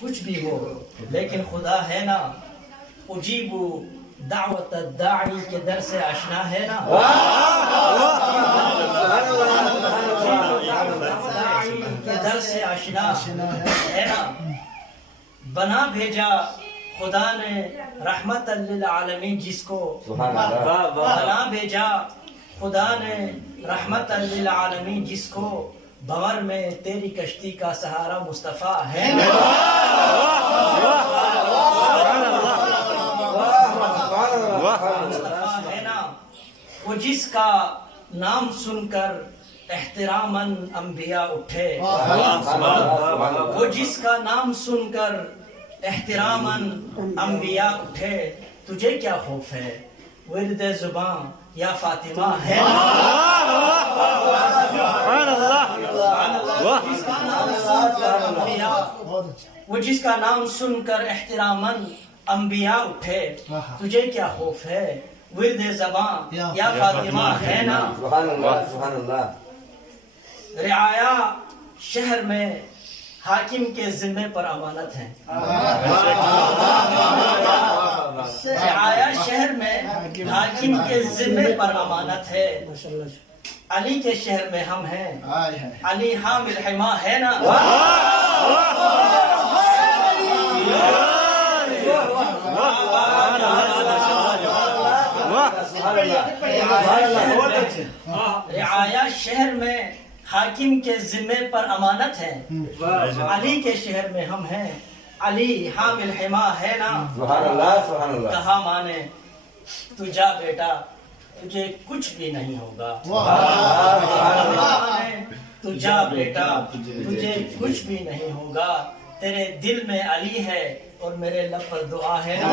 کچھ بھی ہو لیکن خدا ہے نا، اجیب دعوت الداعی کے در سے آشنا ہے نا، کے در سے آشنا ہے نا، بنا بھیجا خدا نے رحمت للعالمین جس کو، بنا بھیجا خدا نے رحمت للعالمین جس کو، بھنور میں تیری کشتی کا سہارا مصطفیٰ ہے نا، مصطفیٰ ہے نا، وہ جس کا نام سن کر احتراماً انبیاء اٹھے، وہ جس کا نام سن کر احتراماً انبیاء اٹھے، تجھے کیا خوف ہے ورد زباں یا فاطمہ ہے نا، وہ جس کا نام سن کر احتراماً انبیاء اٹھے، تجھے کیا خوف ہے ورد زباں یا فاطمہ ہے نا، سبحان اللہ سبحان اللہ۔ رعایا شہر میں حاکم کے ذمے پر امانت ہے، رعایا شہر میں حاکم کے ذمے پر امانت ہے، علی کے شہر میں ہم ہیں، علی حامل حما ہے نا، رعایا شہر میں حاکم کے ذمے پر امانت ہے، علی کے شہر میں ہم ہیں، علی حامل حما ہے نا، سبحان اللہ سبحان اللہ۔ کہا ماں نے تو جا بیٹا تجھے کچھ بھی نہیں ہوگا، ماں نے تو جا بیٹا تجھے کچھ بھی نہیں ہوگا، تیرے دل میں علی ہے اور میرے لب پر دعا ہے نا،